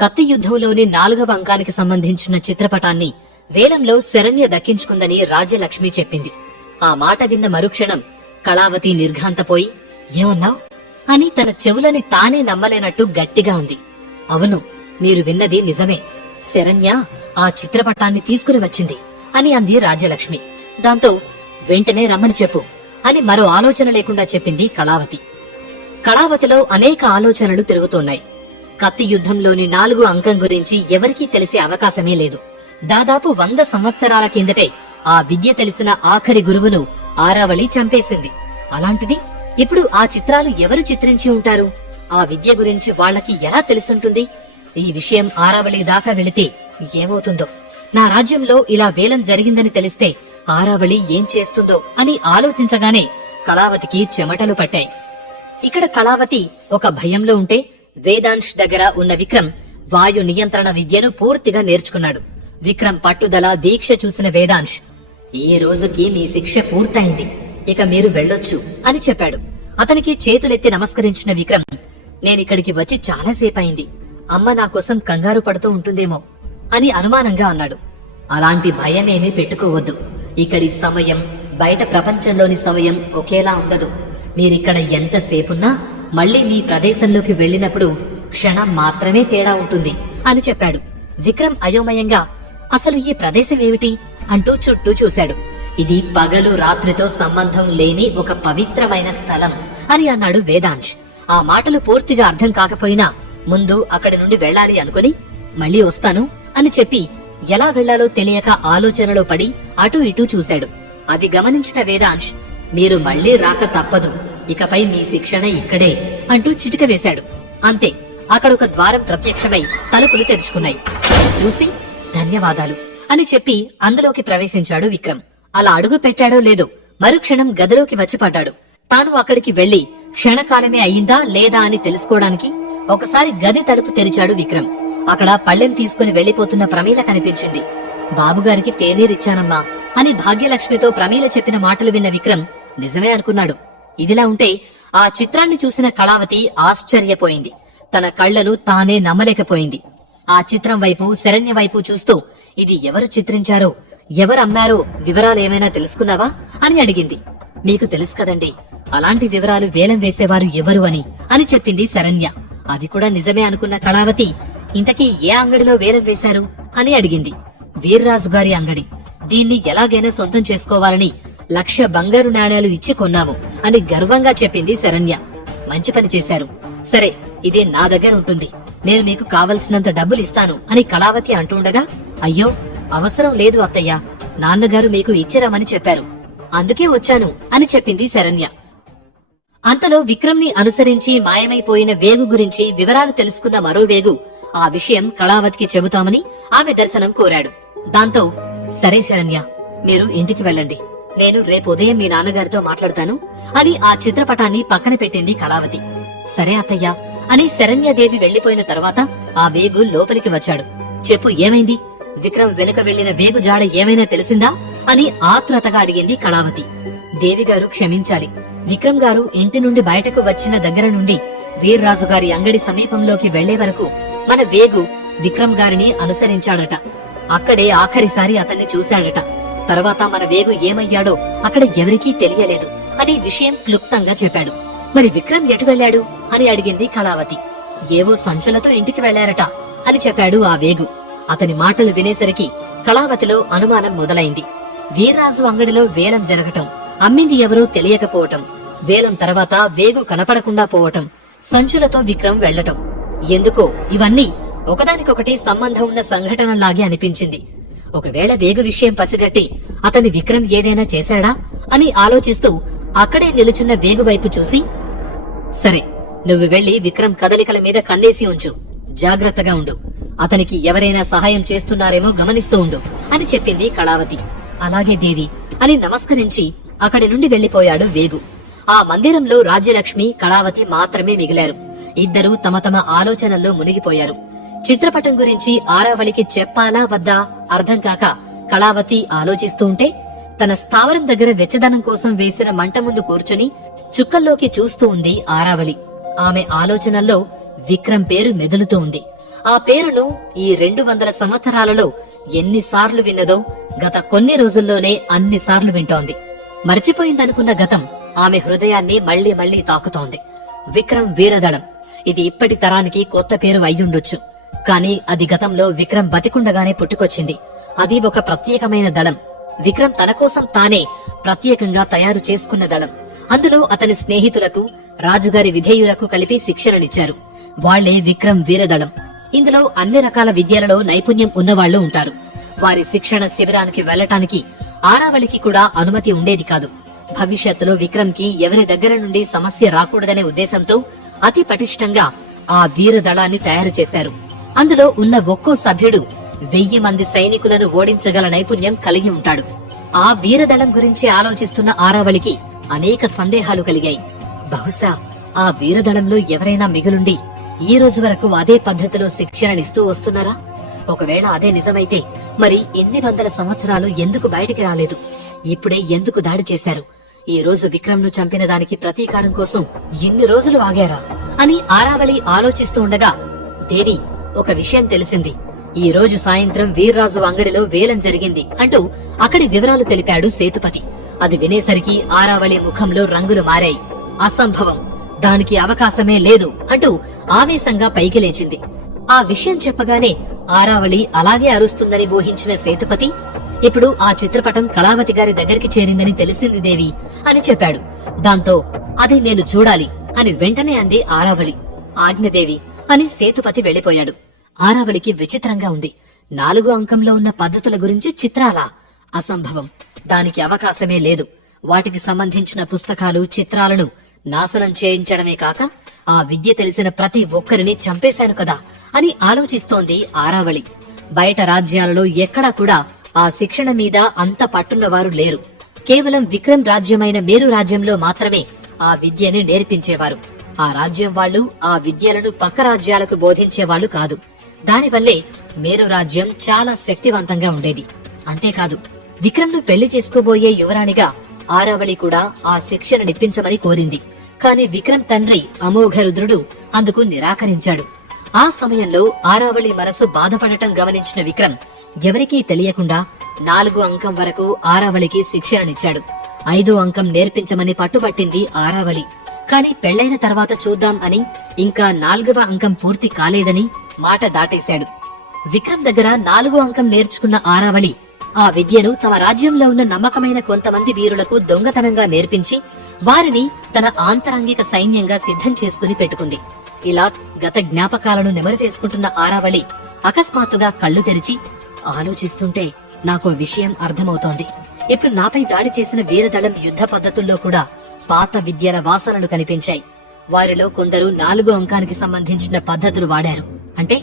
కత్తి యుద్ధంలోని 4వ అంకానికి సంబంధించిన చిత్రపటాన్ని వేలంలో శరణ్య దక్కించుకుందని రాజ్యలక్ష్మి చెప్పింది. ఆ మాట విన్న మరుక్షణం కళావతి నిర్ఘాంతపోయి, ఏమన్నావ్ అని తన చెవులని తానే నమ్మలేనట్టు గట్టిగా ఉంది. అవును, మీరు విన్నది నిజమే. శరణ్య ఆ చిత్రపటాన్ని తీసుకుని వచ్చింది అని అంది రాజ్యలక్ష్మి. దాంతో వెంటనే రమ్మని చెప్పు అని మరో ఆలోచన లేకుండా చెప్పింది కళావతి. కళావతిలో అనేక ఆలోచనలు తిరుగుతున్నాయి. కత్తి యుద్ధంలోని 4వ అంకం గురించి ఎవరికీ తెలిసే అవకాశమే లేదు. దాదాపు 100 సంవత్సరాల కిందటే ఆ విద్య తెలిసిన ఆఖరి గురువును ఆరావళి చంపేసింది. అలాంటిది ఇప్పుడు ఆ చిత్రాలు ఎవరు చిత్రించి ఉంటారు? ఆ విద్య గురించి వాళ్లకి ఎలా తెలుసుంటుంది? ఈ విషయం ఆరావళి దాకా వెళితే ఏమవుతుందో? నా రాజ్యంలో ఇలా వేలం జరిగిందని తెలిస్తే ఆరావళి ఏం చేస్తుందో అని ఆలోచించగానే కళావతికి చెమటలు పట్టాయి. ఇక్కడ కళావతి ఒక భయంలో ఉంటే, వేదాంశ్ దగ్గర ఉన్న విక్రమ్ వాయు నియంత్రణ విద్యను పూర్తిగా నేర్చుకున్నాడు. విక్రమ్ పట్టుదల, దీక్ష చూసిన వేదాంశ్, ఈ రోజుకి మీ శిక్ష పూర్తయింది, ఇక మీరు వెళ్ళొచ్చు అని చెప్పాడు. అతనికి చేతులెత్తి నమస్కరించిన విక్రమ్, నేనిక్కడికి వచ్చి చాలాసేపయింది, అమ్మ నా కోసం కంగారు పడుతూ ఉంటుందేమో అని అనుమానంగా అన్నాడు. అలాంటి భయమేమీ పెట్టుకోవద్దు. ఇక్కడి సమయం బయట ప్రపంచంలోని సమయం ఒకేలా ఉండదు. మీరిక్కడ ఎంతసేపున్నా మళ్లీ మీ ప్రదేశంలోకి వెళ్లినప్పుడు క్షణం మాత్రమే తేడా ఉంటుంది అని చెప్పాడు. విక్రమ్ అయోమయంగా, అసలు ఈ ప్రదేశం ఏమిటి అంటూ చుట్టూ చూశాడు. ఇది పగలు రాత్రితో సంబంధం లేని ఒక పవిత్రమైన స్థలం అని అన్నాడు వేదాంశ్. ఆ మాటలు పూర్తిగా అర్థం కాకపోయినా ముందు అక్కడి నుండి వెళ్లాలి అనుకుని మళ్లీ వస్తాను అని చెప్పి ఎలా వెళ్లాలో తెలియక ఆలోచనలో పడి అటూ ఇటూ చూశాడు. అది గమనించిన వేదాంశ్, మీరు మళ్లీ రాక తప్పదు, ఇకపై మీ శిక్షణ ఇక్కడే అంటూ చిటిక వేశాడు. అంతే, అక్కడొక ద్వారం ప్రత్యక్షమై తలుపులు తెరుచుకున్నాయి. చూసి ధన్యవాదాలు అని చెప్పి అందులోకి ప్రవేశించాడు విక్రమ్. అలా అడుగు పెట్టాడో లేదో మరుక్షణం గదిలోకి వచ్చి పడ్డాడు. తాను అక్కడికి వెళ్లి క్షణకాలమే అయిందా లేదా అని తెలుసుకోవడానికి ఒకసారి గది తలుపు తెరిచాడు విక్రమ్. అక్కడ పళ్ళెం తీసుకుని వెళ్లిపోతున్న ప్రమీల కనిపించింది. బాబుగారికి తేనీరిచ్చానమ్మా అని భాగ్యలక్ష్మితో ప్రమీల చెప్పిన మాటలు విన్న విక్రమ్ నిజమే అనుకున్నాడు. ఇదిలా ఉంటే ఆ చిత్రాన్ని చూసిన కళావతి ఆశ్చర్యపోయింది. తన కళ్లను తానే నమ్మలేకపోయింది. ఆ చిత్రం వైపు, శరణ్య వైపు చూస్తూ, ఇది ఎవరు చిత్రించారో, ఎవరమ్మారో వివరాలేమైనా తెలుసుకున్నావా అని అడిగింది. మీకు తెలుసు కదండి, అలాంటి వివరాలు వేలం వేసేవారు ఎవరు అని చెప్పింది శరణ్య. అది కూడా నిజమే అనుకున్న కళావతి, ఇంతకీ ఏ అంగడిలో వేలం వేశారు అని అడిగింది. వీర్రాజు గారి అంగడి. దీన్ని ఎలాగైనా సొంతం చేసుకోవాలని 1,00,000 బంగారు నాణేలు ఇచ్చి కొన్నాము అని గర్వంగా చెప్పింది శరణ్య. మంచి పని చేశారు. సరే, ఇదే నా దగ్గర ఉంటుంది, నేను మీకు కావలసినంత డబ్బులు ఇస్తాను అని కళావతి అంటుండగా, అయ్యో అవసరం లేదు అత్తయ్య, నాన్నగారు మీకు ఇచ్చిరమని చెప్పారు, అందుకే వచ్చాను అని చెప్పింది శరణ్య. అంతలో విక్రమ్ ని అనుసరించి మాయమైపోయిన వేగు గురించి వివరాలు తెలుసుకున్న మరో వేగు ఆ విషయం కళావతికి చెబుతామని ఆమె దర్శనం కోరాడు. దాంతో సరే శరణ్య, మీరు ఇంటికి వెళ్ళండి, నేను రేపు ఉదయం మీ నాన్నగారితో మాట్లాడతాను అని ఆ చిత్రపటాన్ని పక్కన పెట్టింది కళావతి. సరే అత్తయ్య అని శరణ్యదేవి వెళ్లిపోయిన తర్వాత ఆ వేగు లోపలికి వచ్చాడు. చెప్పు, ఏమైంది? విక్రమ్ వెనుక వెళ్లిన వేగు జాడ ఏమైనా తెలిసిందా అని ఆత్రుతగా అడిగింది కళావతి. దేవిగారు క్షమించాలి, విక్రమ్ గారు ఇంటి నుండి బయటకు వచ్చిన దగ్గర నుండి వీర్రాజు గారి అంగడి సమీపంలోకి వెళ్లే వరకు మన వేగు విక్రమ్ గారిని అనుసరించాడట. అక్కడే ఆఖరిసారి అతన్ని చూశాడట. తర్వాత మన వేగు ఏమయ్యాడో అక్కడ ఎవరికీ తెలియలేదు అని విషయం క్లుప్తంగా చెప్పాడు. మరి విక్రమ్ ఎటు వెళ్లాడు అని అడిగింది కళావతి. ఏవో సంచులతో ఇంటికి వెళ్లారట అని చెప్పాడు ఆ వేగు. అతని మాటలు వినేసరికి కళావతిలో అనుమానం మొదలైంది. వీర్రాజు అంగడిలో వేలం జరగటం, అమ్మింది ఎవరో తెలియకపోవటం, వేలం తర్వాత వేగు కనపడకుండా పోవటం, సంచులతో విక్రమ్ వెళ్లటం, ఎందుకో ఇవన్నీ ఒకదానికొకటి సంబంధం ఉన్న సంఘటనలాగే అనిపించింది. ఒకవేళ వేగు విషయం పసిగట్టి అతని విక్రమ్ ఏదైనా చేశాడా అని ఆలోచిస్తూ అక్కడే నిలుచున్న వేగు వైపు చూసి, సరే, నువ్వు వెళ్లి విక్రమ్ కదలికల మీద కన్నేసి ఉంచు, జాగ్రత్తగా ఉండు, అతనికి ఎవరైనా సహాయం చేస్తున్నారేమో గమనిస్తూ ఉండు అని చెప్పింది కళావతి. అలాగే దేవి అని నమస్కరించి అక్కడి నుండి వెళ్లిపోయాడు వేగు. ఆ మందిరంలో రాజ్యలక్ష్మి, కళావతి మాత్రమే మిగిలారు. ఇద్దరూ తమ తమ ఆలోచనల్లో మునిగిపోయారు. చిత్రపటం గురించి ఆరావళికి చెప్పాలా వద్దా అర్థం కాక కళావతి ఆలోచిస్తూ ఉంటే, తన స్థావరం దగ్గర వెచ్చదనం కోసం వేసిన మంట ముందు కూర్చుని చుక్కల్లోకి చూస్తూ ఉంది ఆరావళి. ఆమె ఆలోచనల్లో విక్రమ్ పేరు మెదులుతూ ఉంది. ఆ పేరును ఈ 200 సంవత్సరాలలో ఎన్నిసార్లు విన్నదో గత కొన్ని రోజుల్లోనే అన్నిసార్లు వింటోంది. మర్చిపోయిందనుకున్న గతం ఆమె హృదయాన్ని మళ్లీ మళ్లీ తాకుతోంది. విక్రమ్ వీరదళం, ఇది ఇప్పటి తరానికి కొత్త పేరు అయ్యుండొచ్చు. కాని అది గతంలో విక్రమ్ బతికుండగానే పుట్టుకొచ్చింది. అది ఒక ప్రత్యేకమైన దళం. విక్రమ్ తన కోసం తానే ప్రత్యేకంగా తయారు చేసుకున్న దళం. అందులో అతని స్నేహితులకు, రాజుగారి విధేయులకు కలిపి శిక్షణనిచ్చారు. వాళ్లే విక్రమ్ వీరదళం. ఇందులో అన్ని రకాల విద్యలలో నైపుణ్యం ఉన్నవాళ్లు ఉంటారు. వారి శిక్షణ శిబిరానికి వెళ్లటానికి ఆరావళికి కూడా అనుమతి ఉండేది కాదు. భవిష్యత్తులో విక్రమ్ కి ఎవరి దగ్గర నుండి సమస్య రాకూడదనే ఉద్దేశంతో అతి పటిష్టంగా ఆ వీరదళాన్ని తయారు చేశారు. అందులో ఉన్న ఒక్కో సభ్యుడు 1000 మంది సైనికులను ఓడించగల నైపుణ్యం కలిగి ఉంటాడు. ఆ వీరదళం గురించి ఆలోచిస్తున్న ఆరావళికి అనేక సందేహాలు కలిగాయి. బహుశా ఆ వీరదళంలో ఎవరైనా మిగులుండి ఈ రోజు వరకు అదే పద్ధతిలో శిక్షణనిస్తూ వస్తున్నారా? ఒకవేళ అదే నిజమైతే మరి ఎన్ని వందల సంవత్సరాలు ఎందుకు బయటికి రాలేదు? ఇప్పుడే ఎందుకు దాడి చేశారు? ఈ రోజు విక్రమ్ ను చంపిన దానికి ప్రతీకారం కోసం ఇన్ని రోజులు ఆగారా అని ఆరావళి ఆలోచిస్తూ ఉండగా దేవి, ఒక విషయం తెలిసింది. ఈ రోజు సాయంత్రం వీర్రాజు అంగడిలో వేలం జరిగింది అంటూ అక్కడి వివరాలు తెలిపాడు సేతుపతి. అది వినేసరికి ఆరావళి ముఖంలో రంగులు మారాయి. అసంభవం, దానికి అవకాశమే లేదు అంటూ ఆవేశంగా పైకి లేచింది. ఆ విషయం చెప్పగానే ఆరావళి అలాగే అరుస్తుందని ఊహించిన సేతుపతి, ఇప్పుడు ఆ చిత్రపటం కళావతి గారి దగ్గరికి చేరిందని తెలిసింది దేవి అని చెప్పాడు. దాంతో అది నేను చూడాలి అని వెంటనే అంది ఆరావళి. ఆజ్ఞదేవి అని సేతుపతి వెళ్లిపోయాడు. ఆరావళికి విచిత్రంగా ఉంది. 4 అంకంలో ఉన్న పద్ధతుల గురించి చిత్రాలా? అసంభవం, దానికి అవకాశమే లేదు. వాటికి సంబంధించిన పుస్తకాలు, చిత్రాలను నాశనం చేయించడమే కాక ఆ విద్య తెలిసిన ప్రతి ఒక్కరిని చంపేశాను కదా అని ఆలోచిస్తోంది ఆరావళి. బయట రాజ్యాలలో ఎక్కడా కూడా ఆ శిక్షణ మీద అంత పట్టున్నవారు లేరు. కేవలం విక్రమ్ రాజ్యమైన మేరు రాజ్యంలో మాత్రమే ఆ విద్యని నేర్పించేవారు. ఆ రాజ్యం వాళ్లు ఆ విద్యలను పక్క రాజ్యాలకు బోధించేవాళ్లు కాదు. దానివల్లే మేరు రాజ్యం చాలా శక్తివంతంగా ఉండేది. అంతేకాదు, విక్రమ్ ను పెళ్లి చేసుకోబోయే యువరాణిగా ఆరావళి కూడా ఆ శిక్షణ నిప్పించమని కోరింది. కాని విక్రమ్ తండ్రి అమోఘ రుద్రుడు అందుకు నిరాకరించాడు. ఆ సమయంలో ఆరావళి మనసు బాధపడటం గమనించిన విక్రమ్ ఎవరికీ తెలియకుండా 4 అంకం వరకు ఆరావళికి శిక్షణనిచ్చాడు. 5వ అంకం నేర్పించమని పట్టుబట్టింది ఆరావళి. కాని పెళ్లైన తర్వాత చూద్దాం అని, ఇంకా 4వ అంకం పూర్తి కాలేదని మాట దాటేశాడు. విక్రమ్ దగ్గర 4వ అంకం నేర్చుకున్న ఆరావళి ఆ విద్యను తమ రాజ్యంలో ఉన్న నమ్మకమైన కొంతమంది వీరులకు దొంగతనంగా నేర్పించి వారిని తన ఆంతరంగిక సైన్యంగా సిద్ధం చేసుకుని పెట్టుకుంది. ఇలా గత జ్ఞాపకాలను నెమరువేసుకుంటున్న ఆరావళి అకస్మాత్తుగా కళ్లు తెరిచి, ఆలోచిస్తుంటే నాకో విషయం అర్థమవుతోంది. ఇప్పుడు నాపై దాడి చేసిన వీరదళం యుద్ధ పద్ధతుల్లో కూడా పాత విద్యల వాసనలు కనిపించాయి. వారిలో కొందరు 4వ అంకానికి సంబంధించిన పద్ధతులు వాడారు. అంటే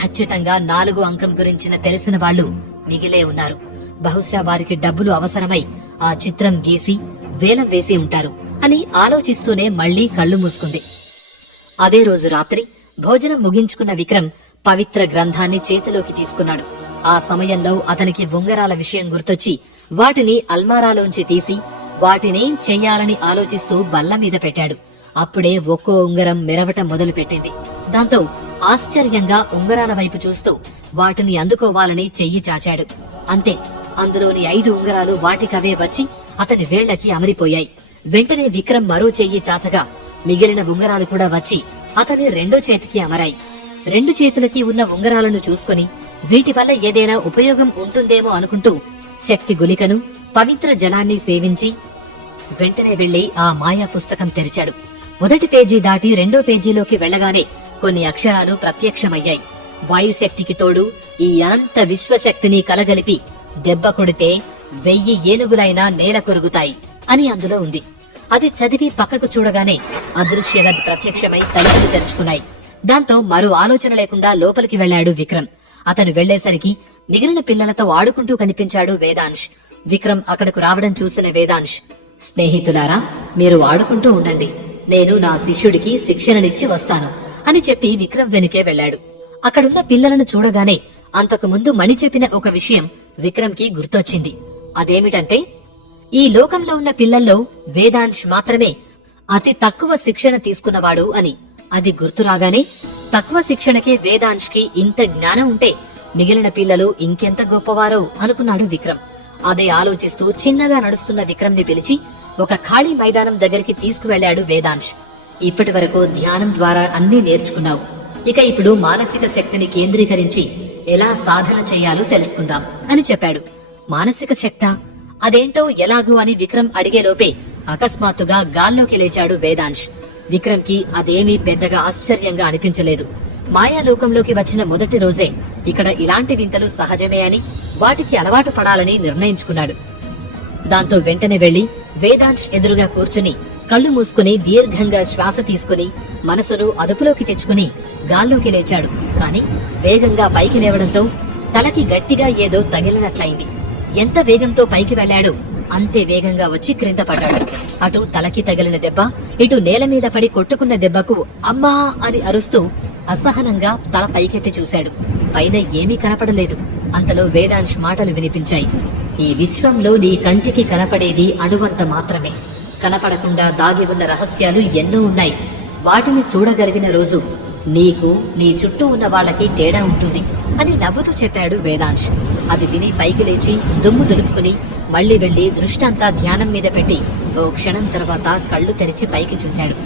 ఖచ్చితంగా 4వ అంకం గురించిన తెలిసిన వాళ్లు మిగిలే ఉన్నారు. బహుశా వారికి డబ్బులు అవసరమై ఆ చిత్రం గీసి వేలం వేసి ఉంటారు అని ఆలోచిస్తూనే మళ్లీ కళ్లు మూసుకుంది. అదే రోజు రాత్రి భోజనం ముగించుకున్న విక్రమ్ పవిత్ర గ్రంథాన్ని చేతిలోకి తీసుకున్నాడు. ఆ సమయంలో అతనికి ఉంగరాల విషయం గుర్తొచ్చి వాటిని అల్మారాలోంచి తీసి వాటినేం చెయ్యాలని ఆలోచిస్తూ బల్ల మీద పెట్టాడు. అప్పుడే ఒక్కో ఉంగరం మెరవటం మొదలు పెట్టింది. దాంతో ఆశ్చర్యంగా ఉంగరాల వైపు చూస్తూ వాటిని అందుకోవాలని చెయ్యి చాచాడు. అంతే, అందులోని 5 ఉంగరాలు వాటికవే వచ్చి అతని వేళ్లకి అమరిపోయాయి. వెంటనే విక్రమ్ మరో చెయ్యి చాచగా మిగిలిన ఉంగరాలు కూడా వచ్చి అతని 2వ చేతికి అమరాయి. 2 చేతులకి ఉన్న ఉంగరాలను చూసుకుని వీటి వల్ల ఏదైనా ఉపయోగం ఉంటుందేమో అనుకుంటూ శక్తి గుళికను, పవిత్ర జలాన్ని సేవించి వెంటనే వెళ్లి ఆ మాయా పుస్తకం తెరిచాడు. మొదటి పేజీ దాటి 2వ పేజీలోకి వెళ్లగానే కొన్ని అక్షరాలు ప్రత్యక్షమయ్యాయి. వాయుశక్తికి తోడు ఈ అనంత విశ్వశక్తిని కలగలిపి దెబ్బ కొడితే 1000 ఏనుగులైనా నేల కొరుగుతాయి అని అందులో ఉంది. అది చదివి పక్కకు చూడగానే అదృశ్యగతి ప్రత్యక్షమై తలుపులు తెరుచుకున్నాయి. దాంతో మరో ఆలోచన లేకుండా లోపలికి వెళ్లాడు విక్రమ్. అతను వెళ్లేసరికి మిగిలిన పిల్లలతో ఆడుకుంటూ కనిపించాడు వేదాంశ్. విక్రమ్ అక్కడకు రావడం చూసిన వేదాంశ్, స్నేహితులారా, మీరు ఆడుకుంటూ ఉండండి, నేను నా శిష్యుడికి శిక్షణనిచ్చి వస్తాను అని చెప్పి విక్రమ్ వెనుకే వెళ్లాడు. అక్కడున్న పిల్లలను చూడగానే అంతకు ముందు మణి చెప్పిన ఒక విషయం విక్రమ్ కి గుర్తొచ్చింది. అదేమిటంటే, ఈ లోకంలో ఉన్న పిల్లల్లో వేదాంశ్ మాత్రమే అతి తక్కువ శిక్షణ తీసుకున్నవాడు అని. అది గుర్తు రాగానే తక్కువ శిక్షణకే వేదాంశ్కి ఇంత జ్ఞానం ఉంటే మిగిలిన పిల్లలు ఇంకెంత గొప్పవారో అనుకున్నాడు విక్రమ్. అదే ఆలోచిస్తూ చిన్నగా నడుస్తున్న విక్రమ్ ని పిలిచి ఒక ఖాళీ మైదానం దగ్గరికి తీసుకువెళ్లాడు వేదాంశ్. ఇప్పటి వరకు ధ్యానం ద్వారా అన్నీ నేర్చుకున్నావు. ఇక ఇప్పుడు మానసిక శక్తిని కేంద్రీకరించి ఎలా సాధన చేయాలో తెలుసుకుందాం అని చెప్పాడు. మానసిక శక్తా? అదేంటో ఎలాగూ అని విక్రమ్ అడిగేలోపే అకస్మాత్తుగా గాల్లోకి లేచాడు వేదాంశ్. విక్రమ్ కి అదేమీ పెద్దగా ఆశ్చర్యంగా అనిపించలేదు. మాయాలోకంలోకి వచ్చిన మొదటి రోజే ఇక్కడ ఇలాంటి వింతలు సహజమే అని, వాటికి అలవాటు పడాలని నిర్ణయించుకున్నాడు. దాంతో వెంటనే వెళ్లి వేదాంశ్ ఎదురుగా కూర్చుని కళ్ళు మూసుకుని దీర్ఘంగా శ్వాస తీసుకుని మనసును అదుపులోకి తెచ్చుకుని గాల్లోకి లేచాడు. కాని వేగంగా పైకి లేవడంతో తలకి గట్టిగా ఏదో తగిలినట్లయింది. ఎంత వేగంతో పైకి వెళ్లాడో అంతే వేగంగా వచ్చి క్రింద పడ్డాడు. అటు తలకి తగిలిన దెబ్బ, ఇటు నేల మీద పడి కొట్టుకున్న దెబ్బకు అమ్మా అని అరుస్తూ అసహనంగా తల పైకెత్తి చూశాడు. పైన ఏమీ కనపడలేదు. అంతలో వేదాంశ్ మాటలు వినిపించాయి. ఈ విశ్వంలో నీ కంటికి కనపడేది అణువంత మాత్రమే. కనపడకుండా దాగి ఉన్న రహస్యాలు ఎన్నో ఉన్నాయి. వాటిని చూడగలిగిన రోజు నీకు నీ చుట్టూ ఉన్న వాళ్ళకి తేడా ఉంటుంది అని నవ్వుతూ చెప్పాడు వేదాంశ్. అది విని పైకి లేచి దుమ్ము దులుపుకుని మళ్లీ వెళ్లి దృష్టంతా ధ్యానం మీద పెట్టి ఓ క్షణం తర్వాత కళ్ళు తెరిచి పైకి చూశాడు.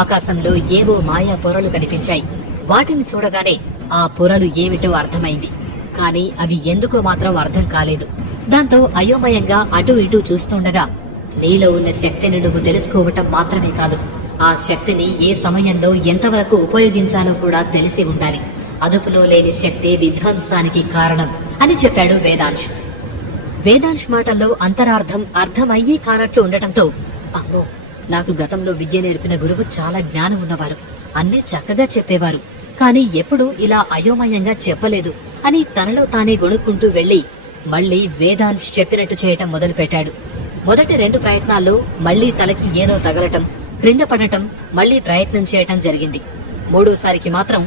ఆకాశంలో ఏవో మాయా పొరలు కనిపించాయి. వాటిని చూడగానే ఆ పొరలు ఏమిటో అర్థమైంది. కాని అవి ఎందుకో మాత్రం అర్థం కాలేదు. దాంతో అయోమయంగా అటూ ఇటూ చూస్తుండగా నీలో ఉన్న శక్తిని నువ్వు తెలుసుకోవటం మాత్రమే కాదు, ఆ శక్తిని ఏ సమయంలో ఎంతవరకు ఉపయోగించాలో కూడా తెలిసి ఉండాలి. అదుపులో లేని శక్తి విధ్వంసానికి కారణం అని చెప్పాడు వేదాంశ్. వేదాంశ్ మాటల్లో అంతరార్థం అర్థమయ్యి కానట్లు ఉండటంతో అమ్మో, నాకు గతంలో విద్య నేర్పిన గురువు చాలా జ్ఞానం ఉన్నవారు, అన్ని చక్కగా చెప్పేవారు, కాని ఎప్పుడూ ఇలా అయోమయంగా చెప్పలేదు అని తనలో తానే గొణుక్కుంటూ వెళ్లి మళ్లీ వేదాంశ్ చెప్పినట్టు చేయటం మొదలుపెట్టాడు. మొదటి 2 ప్రయత్నాల్లో మళ్లీ తలకి ఏదో తగలటం, క్రింద పడటం, మళ్లీ ప్రయత్నం చేయటం జరిగింది. మూడోసారికి మాత్రం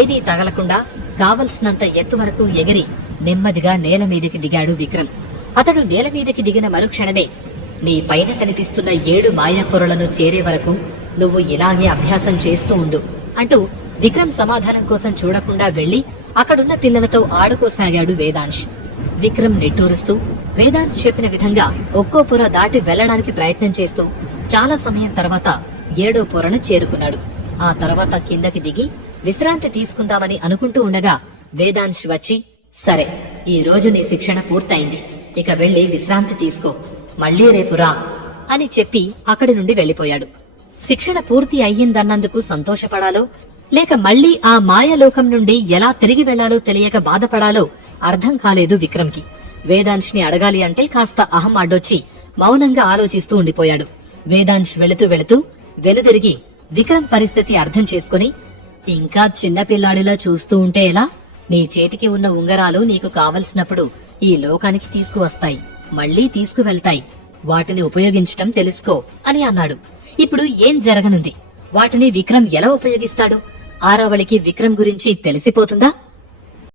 ఏదీ తగలకుండా కావలసినంత ఎత్తు వరకు ఎగిరి నెమ్మదిగా నేల మీదకి దిగాడు విక్రమ్. అతడు నేల మీదకి దిగిన మరుక్షణమే నీ పైన కనిపిస్తున్న 7 మాయా పొరలను చేరే వరకు నువ్వు ఇలాగే అభ్యాసం చేస్తూ ఉండు అంటూ విక్రమ్ సమాధానం కోసం చూడకుండా వెళ్లి అక్కడున్న పిల్లలతో ఆడుకోసాగాడు వేదాంశ్. విక్రమ్ నిట్టూరుస్తూ వేదాంశ్ చెప్పిన విధంగా ఒక్కో పొర దాటి వెళ్లడానికి ప్రయత్నం చేస్తూ చాలా సమయం తర్వాత 7వ పొరను చేరుకున్నాడు. ఆ తర్వాత కిందకి దిగి విశ్రాంతి తీసుకుందామని అనుకుంటూ ఉండగా వేదాంశ్ వచ్చి, సరే, ఈ రోజు నీ శిక్షణ పూర్తయింది, ఇక వెళ్లి విశ్రాంతి తీసుకో, మళ్లీ రేపు రా అని చెప్పి అక్కడి నుండి వెళ్లిపోయాడు. శిక్షణ పూర్తి అయ్యిందన్నందుకు సంతోషపడాలో లేక మళ్లీ ఆ మాయలోకం నుండి ఎలా తిరిగి వెళ్లాలో తెలియక బాధపడాలో అర్థం కాలేదు విక్రమ్ కి. వేదాంశ్ ని అడగాలి అంటే కాస్త అహం అడ్డొచ్చి మౌనంగా ఆలోచిస్తూ ఉండిపోయాడు. వేదాంశ్ వెళుతూ వెళుతూ వెనుదిరిగి విక్రమ్ పరిస్థితి అర్థం చేసుకుని, ఇంకా చిన్నపిల్లాడిలా చూస్తూ ఉంటే ఎలా? నీ చేతికి ఉన్న ఉంగరాలు నీకు కావలసినప్పుడు ఈ లోకానికి తీసుకువస్తాయి, మళ్లీ తీసుకువెళ్తాయి, వాటిని ఉపయోగించటం తెలుసుకో అని అన్నాడు. ఇప్పుడు ఏం జరగనుంది? వాటిని విక్రమ్ ఎలా ఉపయోగిస్తాడు? ఆరావళికి విక్రమ్ గురించి తెలిసిపోతుందా?